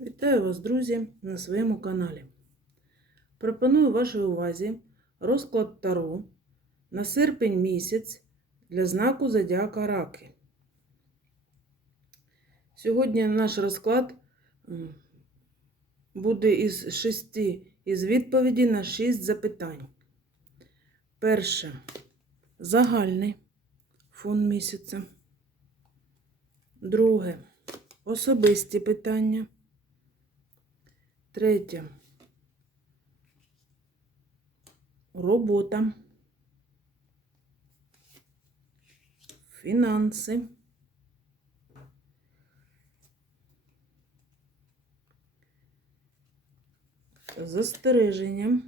Вітаю вас, друзі, на своєму каналі. Пропоную вашій увазі розклад Таро на серпень місяць для знаку Зодіака Раки. Сьогодні наш розклад буде із шести із відповіді на шість запитань. Перше загальний фон місяця. Друге особисті питання. Третє. Робота. Фінанси. Застереження.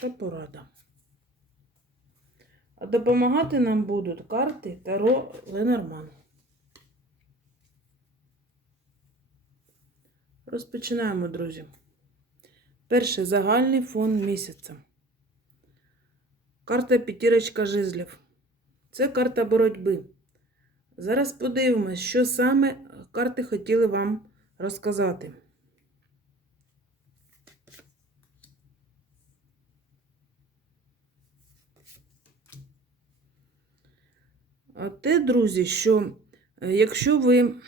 Та порада. А допомагати нам будуть карти Таро Ленорман. Розпочинаємо, друзі. Перший загальний фон місяця. Карта п'ятірочка жезлів. Це карта боротьби. Зараз подивимось, що саме карти хотіли вам розказати. А те, друзі, що е, якщо ви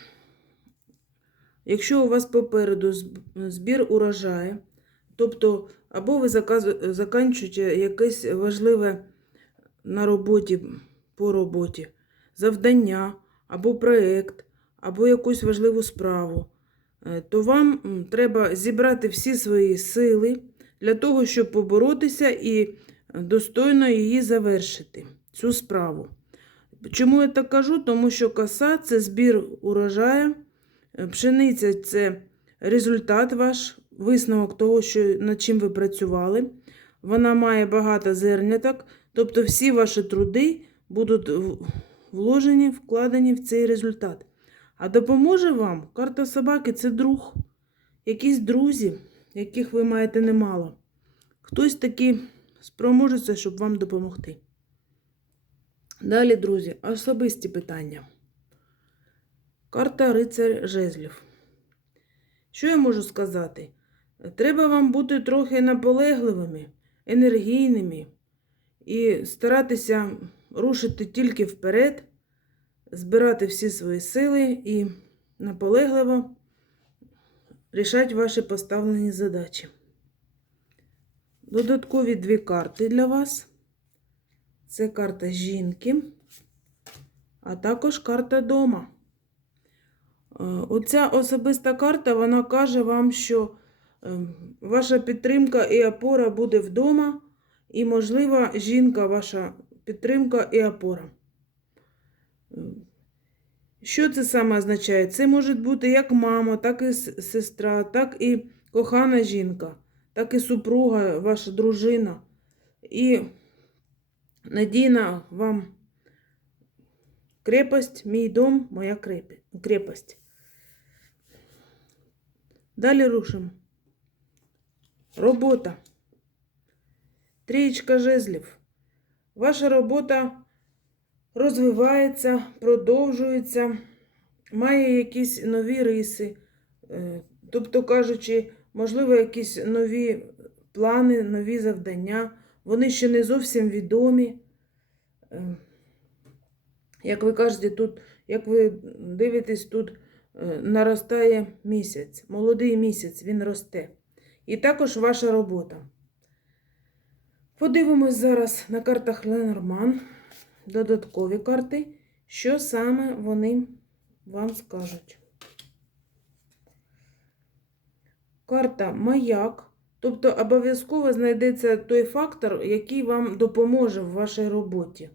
Якщо у вас попереду збір урожаю, тобто або ви заканчуєте якесь важливе на роботі, по роботі, завдання, або проєкт, або якусь важливу справу, е, то вам треба зібрати всі свої сили для того, щоб поборотися і достойно її завершити, цю справу. Чому я так кажу? Тому що коса це збір урожаю. Е, Пшениця це результат ваш, висновок того, що, над чим ви працювали. Вона має багато зерняток, тобто всі ваші труди будуть вложені, вкладені в цей результат. А допоможе вам карта собаки це друг, якісь друзі, яких ви маєте немало. Хтось таки спроможеться, щоб вам допомогти. Далі, друзі, особисті питання. Карта рицар жезлів. Що я можу сказати? Треба вам бути трохи наполегливими, енергійними і старатися рушити тільки вперед, збирати всі свої сили і наполегливо рішати ваші поставлені задачі. Додаткові дві карти для вас. Це карта жінки, а також карта дома. Е, Оця особиста карта, вона каже вам, що е, ваша підтримка і опора буде вдома, і, можливо, жінка ваша підтримка і опора. Е, Що це саме означає? Це може бути як мама, так і сестра, так і кохана жінка, так і супруга, ваша дружина. І надійна вам крепость, мій дом, моя крепость. Далі рушимо. Робота. Трієчка жезлів. Ваша робота розвивається, продовжується, має якісь нові риси. Е, Тобто кажучи, можливо, якісь нові плани, нові завдання. Вони ще не зовсім відомі. Е, Як ви кажете, тут, як ви дивитесь, тут наростає місяць, молодий місяць, він росте. І також ваша робота. Подивимось зараз на картах Ленорман, додаткові карти, що саме вони вам скажуть. Карта маяк, тобто обов'язково знайдеться той фактор, який вам допоможе в вашій роботі.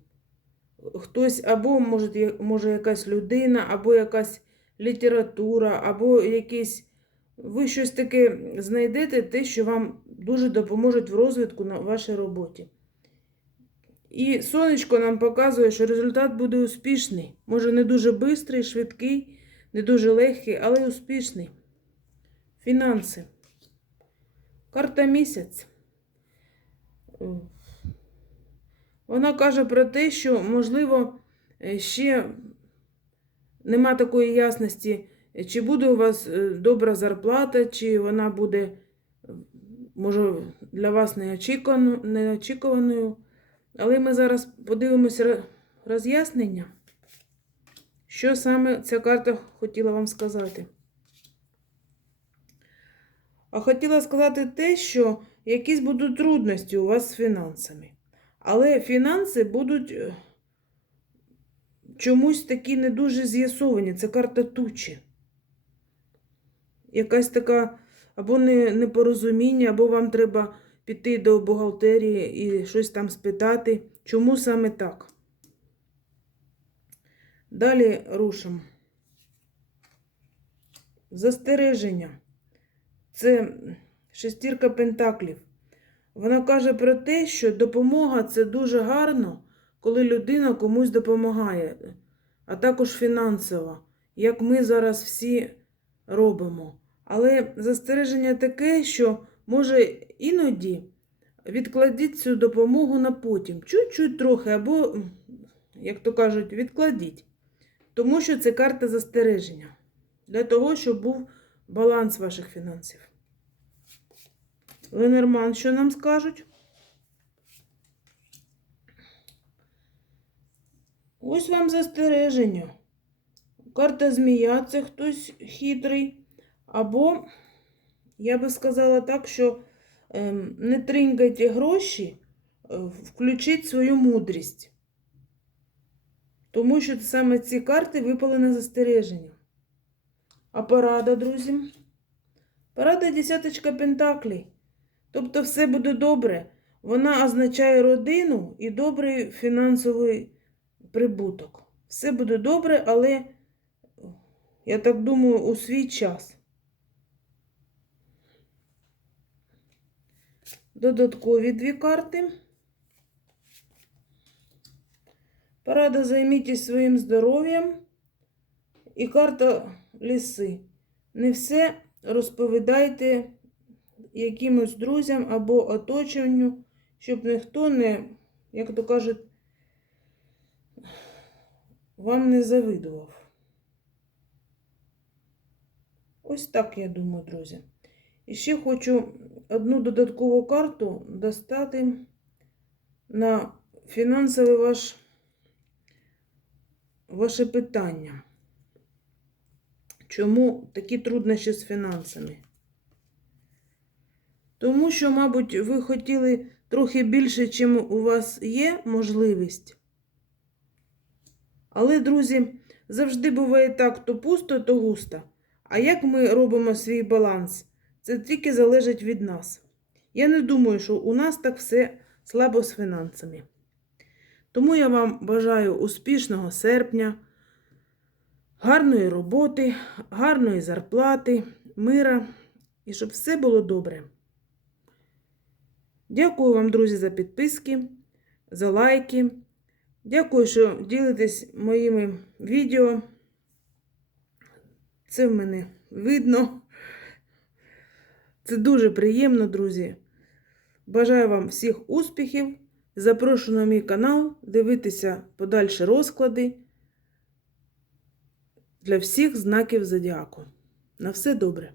Хтось або може, може якась людина, або якась література, або якийсь. Ви щось таке знайдете, те, що вам дуже допоможе в розвитку на вашій роботі. І сонечко нам показує, що результат буде успішний. Може, не дуже швидкий, швидкий, не дуже легкий, але успішний. Фінанси. Карта місяць. Вона каже про те, що, можливо, ще нема такої ясності, чи буде у вас е, добра зарплата, чи вона буде, може, для вас неочікуваною. Але ми зараз подивимося роз'яснення, що саме ця карта хотіла вам сказати. А хотіла сказати те, що якісь будуть трудності у вас з фінансами. Але фінанси будуть е, чомусь такі не дуже з'ясовані. Це карта тучі. Якась така або непорозуміння, або вам треба піти до бухгалтерії і щось там спитати, чому саме так. Далі рушимо. Застереження. Це шестірка пентаклів. Вона каже про те, що допомога це дуже гарно, коли людина комусь допомагає, а також фінансово, як ми зараз всі робимо. Але застереження таке, що може іноді відкладіть цю допомогу на потім. Чуть-чуть трохи, або, як то кажуть, відкладіть. Тому що це карта застереження. Для того, щоб був баланс ваших фінансів. Ленорман, що нам скажуть? Ось вам застереження. Карта змія це хтось хитрий. Або, я би сказала так, що ем, не тринькайте гроші, е, включіть свою мудрість. Тому що саме ці карти випали на застереження. А порада, друзі? Порада десяточка пентаклей. Тобто все буде добре. Вона означає родину і добрий фінансовий прибуток. Все буде добре, але, я так думаю, у свій час. Додаткові дві карти. Порада займіть своїм здоров'ям. І карта ліси. Не все розповідайте якимось друзям або оточенню, щоб ніхто не, як то кажуть, вам не завидував. Ось так я думаю, друзі. І ще хочу одну додаткову карту достати на фінансове ваш, ваше питання. Чому такі труднощі з фінансами? Тому що, мабуть, ви хотіли трохи більше, чим у вас є можливість. Але, друзі, завжди буває так, то пусто, то густо. А як ми робимо свій баланс? Це тільки залежить від нас. Я не думаю, що у нас так все слабо з фінансами. Тому я вам бажаю успішного серпня, гарної роботи, гарної зарплати, мира і щоб все було добре. Дякую вам, друзі, за підписки, за лайки. Дякую, що ділитесь моїми відео. Це в мене видно. Це дуже приємно, друзі. Бажаю вам всіх успіхів. Запрошую на мій канал дивитися подальші розклади для всіх знаків зодіаку. На все добре!